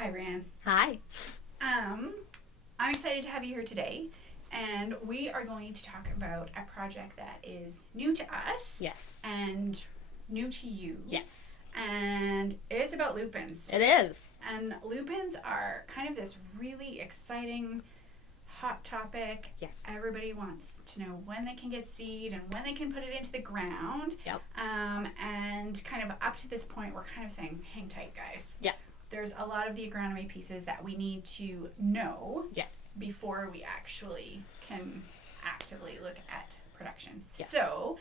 Hi, Breanne. Hi. I'm excited to have you here today, and we are going to talk about a project that is new to us. Yes. And new to you. Yes. And it's about lupins. It is. And lupins are kind of this really exciting, hot topic. Yes. Everybody wants to know when they can get seed and when they can put it into the ground. Yep. And kind of up to this point, we're kind of saying, hang tight, guys. Yeah. There's a lot of the agronomy pieces that we need to know. Yes. Before we actually can actively look at production. Yes. So,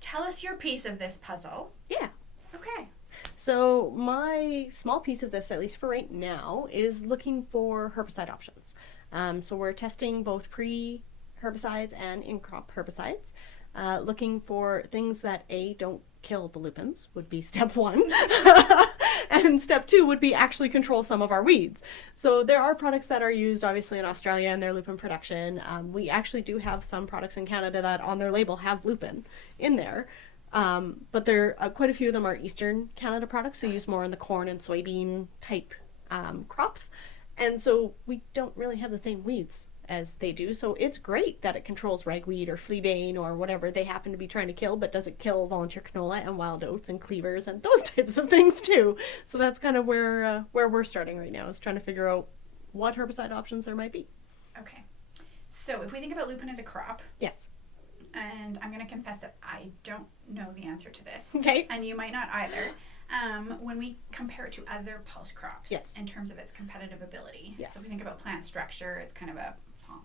tell us your piece of this puzzle. Yeah. Okay. So my small piece of this, at least for right now, is looking for herbicide options. So we're testing both pre-herbicides and in-crop herbicides, looking for things that don't kill the lupins would be step one. And step two would be actually control some of our weeds. So there are products that are used obviously in Australia in their lupin production. We actually do have some products in Canada that on their label have lupin in there. But there quite a few of them are Eastern Canada products, so used more in the corn and soybean type crops. And so we don't really have the same weeds as they do. So it's great that it controls ragweed or fleabane or whatever they happen to be trying to kill, but does it kill volunteer canola and wild oats and cleavers and those types of things too? So that's kind of where we're starting right now, is trying to figure out what herbicide options there might be. Okay. So if we think about lupin as a crop. Yes. And I'm going to confess that I don't know the answer to this. Okay. And you might not either. When we compare it to other pulse crops, yes, in terms of its competitive ability. Yes. So if we think about plant structure, it's kind of a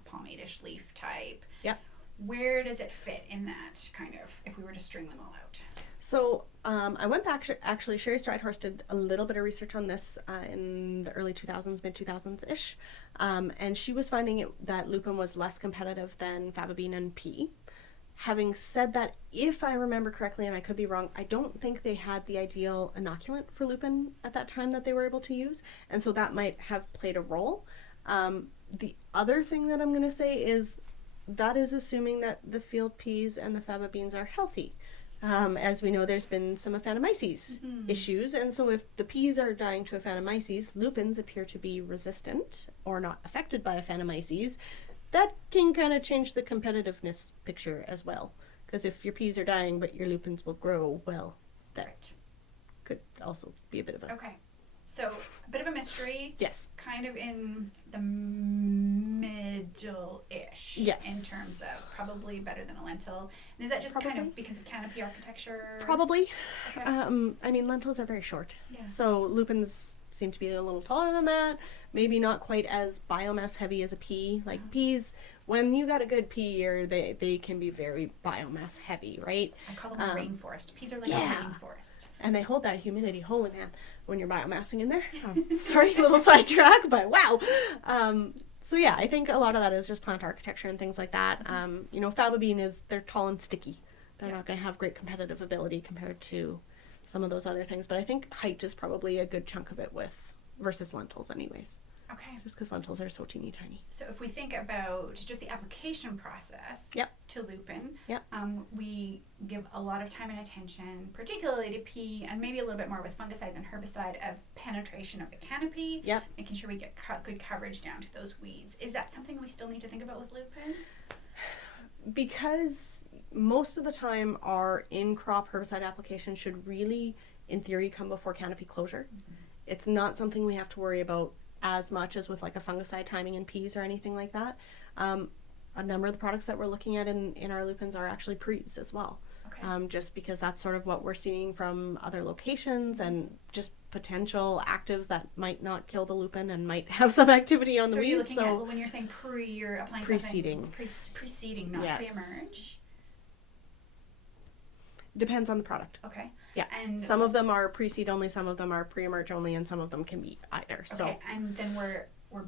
palmate-ish leaf type. Yep. Where does it fit in that kind of, if we were to string them all out? So I went back, actually Sherry Stridehorst did a little bit of research on this in the early 2000s, mid 2000s-ish. And she was finding that lupin was less competitive than faba bean and pea. Having said that, if I remember correctly, and I could be wrong, I don't think they had the ideal inoculant for lupin at that time that they were able to use, and so that might have played a role. The other thing that I'm going to say is that is assuming that the field peas and the faba beans are healthy. As we know, there's been some aphanomyces issues, and so if the peas are dying to aphanomyces, lupins appear to be resistant or not affected by aphanomyces. That can kind of change the competitiveness picture as well. Because if your peas are dying but your lupins will grow, well, that could also be a bit of a... Okay. So, a bit of a mystery. Yes. Kind of in the middle-ish. Yes. In terms of probably better than a lentil. And is that just kind of because of canopy architecture? Probably. Okay. I mean, lentils are very short. Yeah. So lupins seem to be a little taller than that. Maybe not quite as biomass heavy as a pea. Like peas, when you got a good pea year, they can be very biomass heavy, right? I call them a rainforest. Peas are like a rainforest. And they hold that humidity, holy man, when you're biomassing in there. Sorry, little sidetrack, but wow. So yeah, I think a lot of that is just plant architecture and things like that. Faba bean they're tall and sticky. They're not going to have great competitive ability compared to some of those other things. But I think height is probably a good chunk of it versus lentils anyways. Okay. Just because lentils are so teeny tiny. So if we think about just the application process to lupin, we give a lot of time and attention, particularly to pea and maybe a little bit more with fungicide than herbicide, of penetration of the canopy, making sure we get good coverage down to those weeds. Is that something we still need to think about with lupin? Because most of the time our in-crop herbicide application should really, in theory, come before canopy closure. It's not something we have to worry about as much as with like a fungicide timing in peas or anything like that. A number of the products that we're looking at in our lupins are actually pre's as well. Okay. Just because that's sort of what we're seeing from other locations and just potential actives that might not kill the lupin and might have some activity on the weeds. You're looking at, when you're saying pre, you're applying preceding. Something preceding, not pre-emerge? Depends on the product. Okay. Yeah. And some of them are pre-seed only, some of them are pre-emerge only, and some of them can be either. Okay. So, and then we're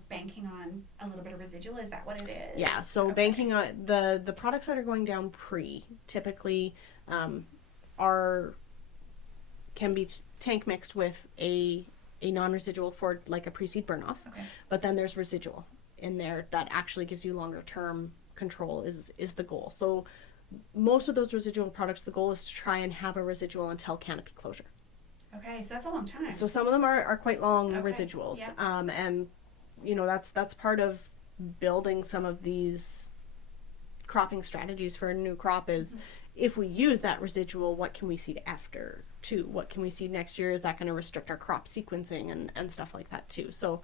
banking on a little bit of residual. Is that what it is? Yeah. So banking on the products that are going down pre typically can be tank mixed with a non-residual for like a pre-seed burn off. Okay. But then there's residual in there that actually gives you longer term control is the goal. So most of those residual products, the goal is to try and have a residual until canopy closure. Okay, so that's a long time. So some of them are quite long residuals. Yeah. And, that's part of building some of these cropping strategies for a new crop is if we use that residual, what can we seed after too? What can we seed next year? Is that going to restrict our crop sequencing and stuff like that too? So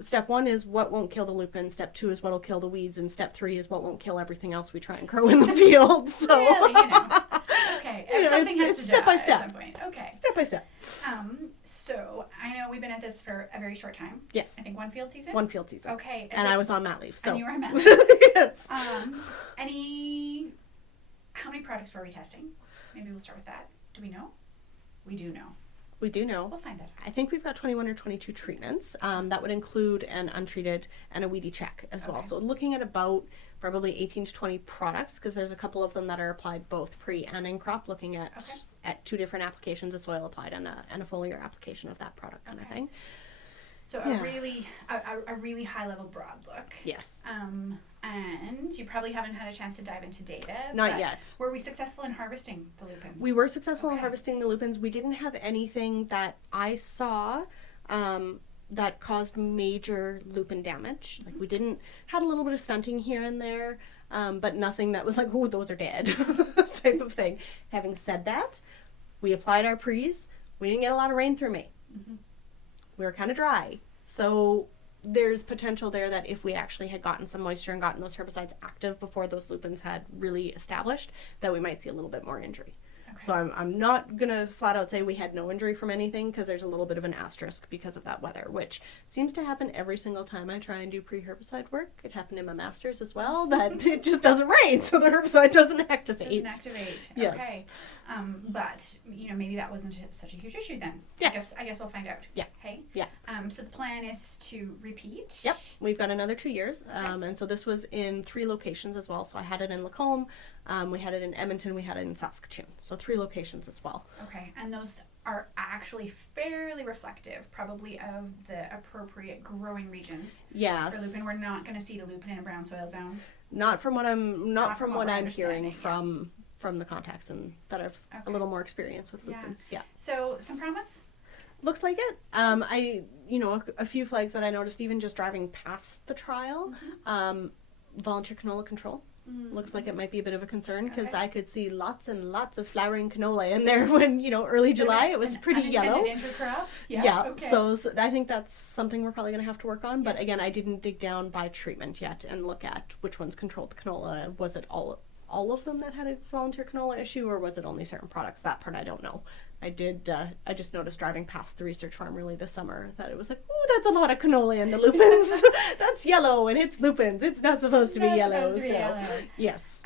step 1 is what won't kill the lupin. Step 2 is what will kill the weeds. And step 3 is what won't kill everything else we try and grow in the field. So, really, Okay. Something has to step die by step. at some point. Okay. Step by step. So I know we've been at this for a very short time. Yes. I think one field season? One field season. Okay. And I was on mat leave. So. And you were on mat leave. Yes. How many products were we testing? Maybe we'll start with that. Do we know? We do know. We do know. We'll find that out. I think we've got 21 or 22 treatments. That would include an untreated and a weedy check as well. So looking at about probably 18 to 20 products, because there's a couple of them that are applied both pre and in crop, looking at 2 different applications, a soil applied and a foliar application of that product kind of thing. So a really high level broad look. Yes. And you probably haven't had a chance to dive into data. Not yet. Were we successful in harvesting the lupins? We were successful in harvesting the lupins. We didn't have anything that I saw that caused major lupin damage. Like we had a little bit of stunting here and there, but nothing that was like, oh, those are dead type of thing. Having said that, we applied our pre's. We didn't get a lot of rain through May. We were kind of dry. So there's potential there that if we actually had gotten some moisture and gotten those herbicides active before those lupins had really established, that we might see a little bit more injury. So I'm not going to flat out say we had no injury from anything, because there's a little bit of an asterisk because of that weather, which seems to happen every single time I try and do pre-herbicide work. It happened in my master's as well, that it just doesn't rain, so the herbicide doesn't activate. Yes. Okay. But, maybe that wasn't such a huge issue then. Yes. I guess we'll find out. Yeah. Okay. Yeah. So the plan is to repeat. Yep. We've got another 2 years. And so this was in 3 locations as well. So I had it in Lacombe, we had it in Edmonton, we had it in Saskatoon. So 3 locations as well. Okay. And those are actually fairly reflective, probably, of the appropriate growing regions. Yes. For lupin, we're not going to seed a lupin in a brown soil zone. Not from what I'm hearing from the contacts and that I've a little more experience with lupins. Yeah. So some promise? Looks like it. A few flags that I noticed even just driving past the trial. Volunteer canola control. Looks like it might be a bit of a concern, because I could see lots and lots of flowering canola in there when, early July. It was pretty yellow. Intercrop? Yeah. Okay. So I think that's something we're probably going to have to work on. But again, I didn't dig down by treatment yet and look at which ones controlled the canola. Was it all of them that had a volunteer canola issue, or was it only certain products? That part I don't know. I just noticed driving past the research farm really this summer that it was like, oh, that's a lot of canola in the lupins. That's yellow, and it's lupins. It's not supposed to be yellow. Yes.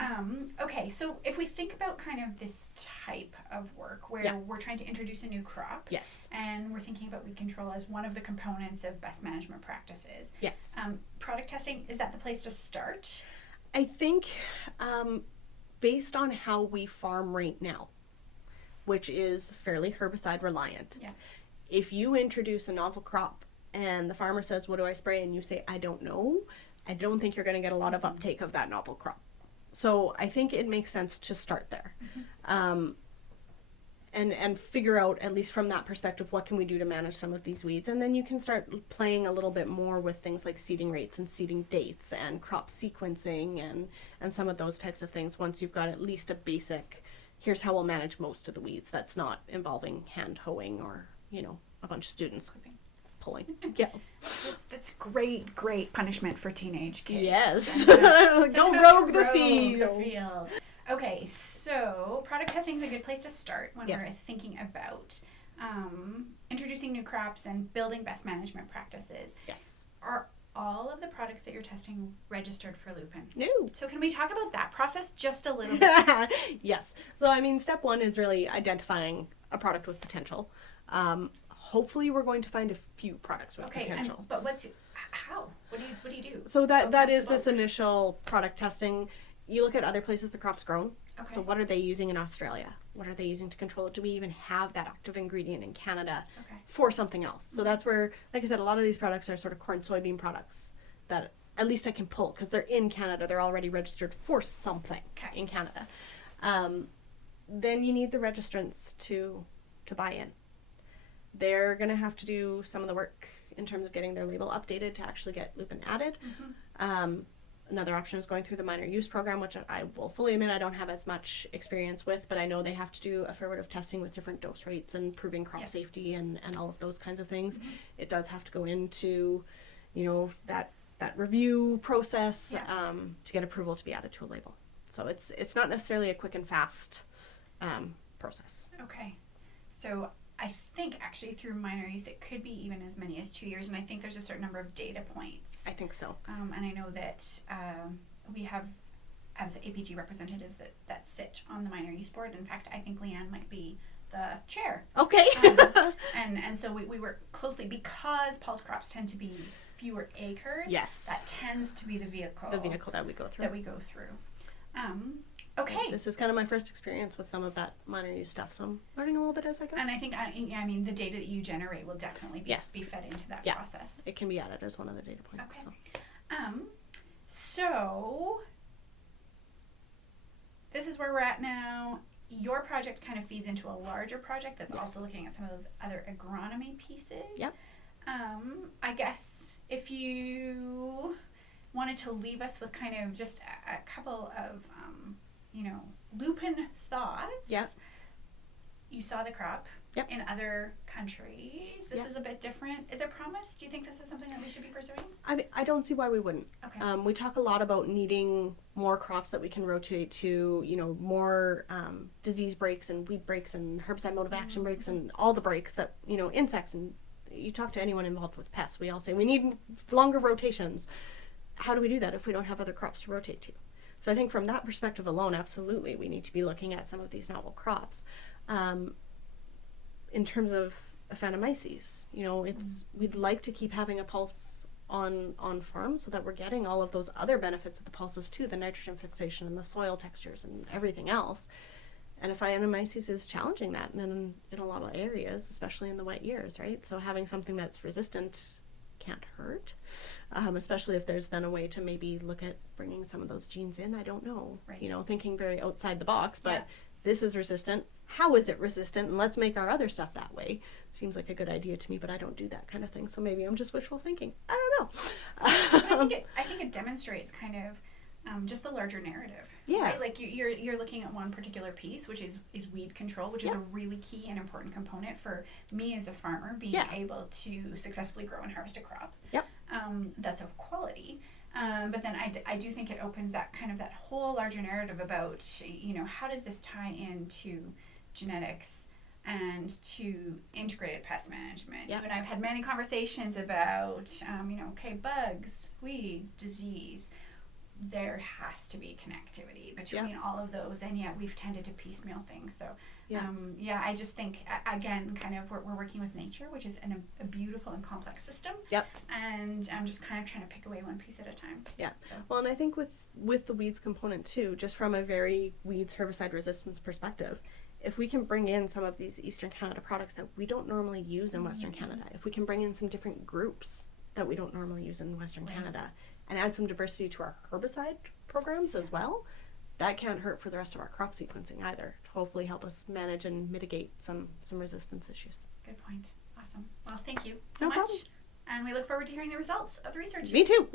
Okay, so if we think about kind of this type of work where we're trying to introduce a new crop. Yes. And we're thinking about weed control as one of the components of best management practices. Yes. Product testing, is that the place to start? I think based on how we farm right now, which is fairly herbicide reliant. Yeah. If you introduce a novel crop and the farmer says, what do I spray? And you say, I don't know. I don't think you're going to get a lot of uptake of that novel crop. So I think it makes sense to start there. And figure out, at least from that perspective, what can we do to manage some of these weeds. And then you can start playing a little bit more with things like seeding rates and seeding dates and crop sequencing and some of those types of things once you've got at least a basic, here's how we'll manage most of the weeds. That's not involving hand hoeing or, a bunch of students pulling. Yeah. That's great punishment for teenage kids. Yes. Don't rogue the field. Okay, so product testing is a good place to start when we're thinking about introducing new crops and building best management practices. Yes. Are all of the products that you're testing registered for Lupin? No. So can we talk about that process just a little bit? Yes. So, step 1 is really identifying a product with potential. Hopefully we're going to find a few products with potential. But how? What do you do? So that is this initial product testing. You look at other places the crop's grown. Okay. So what are they using in Australia? What are they using to control it? Do we even have that active ingredient in Canada for something else? So that's where, like I said, a lot of these products are sort of corn soybean products that at least I can pull because they're in Canada. They're already registered for something in Canada. Then you need the registrants to buy in. they're going to have to do some of the work in terms of getting their label updated to actually get Lupin added. Another option is going through the minor use program, which I will fully admit I don't have as much experience with, but I know they have to do a fair bit of testing with different dose rates and proving crop safety and all of those kinds of things. It does have to go into, that review process to get approval to be added to a label. So it's not necessarily a quick and fast process. Okay. So I think actually through minor use it could be even as many as 2 years, and I think there's a certain number of data points. I think so. And I know that we have as APG representatives that sit on the minor use board. In fact, I think Leanne might be the chair. Okay. And so we work closely because pulse crops tend to be fewer acres. Yes. That tends to be the vehicle that we go through. Okay. This is kind of my first experience with some of that minor use stuff, so I'm learning a little bit as I go. And I think, the data that you generate will definitely be fed into that process. It can be added as one of the data points. Okay. So this is where we're at now. Your project kind of feeds into a larger project that's also looking at some of those other agronomy pieces. Yep. I guess if you wanted to leave us with kind of just a couple of, Lupin thoughts. Yep. You saw the crop in other countries. This is a bit different. Is there promise? Do you think this is something that we should be pursuing? I don't see why we wouldn't. Okay. We talk a lot about needing more crops that we can rotate to, more disease breaks and weed breaks and herbicide mode of action breaks and all the breaks that, insects, and you talk to anyone involved with pests, we all say we need longer rotations. How do we do that if we don't have other crops to rotate to? So I think from that perspective alone, absolutely, we need to be looking at some of these novel crops. In terms of Aphanomyces, we'd like to keep having a pulse on farm so that we're getting all of those other benefits of the pulses too, the nitrogen fixation and the soil textures and everything else. And Aphanomyces is challenging that in a lot of areas, especially in the wet years, right? So having something that's resistant can't hurt, especially if there's then a way to maybe look at bringing some of those genes in. I don't know, right. Thinking very outside the box, but this is resistant. How is it resistant? And let's make our other stuff that way. Seems like a good idea to me, but I don't do that kind of thing. So maybe I'm just wishful thinking. I don't know. I think it demonstrates kind of just the larger narrative. Yeah. Right? Like you're looking at one particular piece, which is weed control, which is a really key and important component for me as a farmer being able to successfully grow and harvest a crop. Yep. That's of quality. But then I do think it opens that whole larger narrative about, how does this tie into genetics and to integrated pest management. Yep. You and I've had many conversations about, bugs, weeds, disease. There has to be connectivity between all of those, and yet we've tended to piecemeal things. So, I just think, again, kind of we're working with nature, which is a beautiful and complex system. Yep. And I'm just kind of trying to pick away one piece at a time. Yeah. So. Well, and I think with the weeds component too, just from a very weeds herbicide resistance perspective, if we can bring in some of these Eastern Canada products that we don't normally use in Western Canada, if we can bring in some different groups that we don't normally use in Western Canada, and add some diversity to our herbicide programs as well, that can't hurt for the rest of our crop sequencing either. To hopefully help us manage and mitigate some resistance issues. Good point. Awesome. Well, thank you so no much. problem. And we look forward to hearing the results of the research. Me too.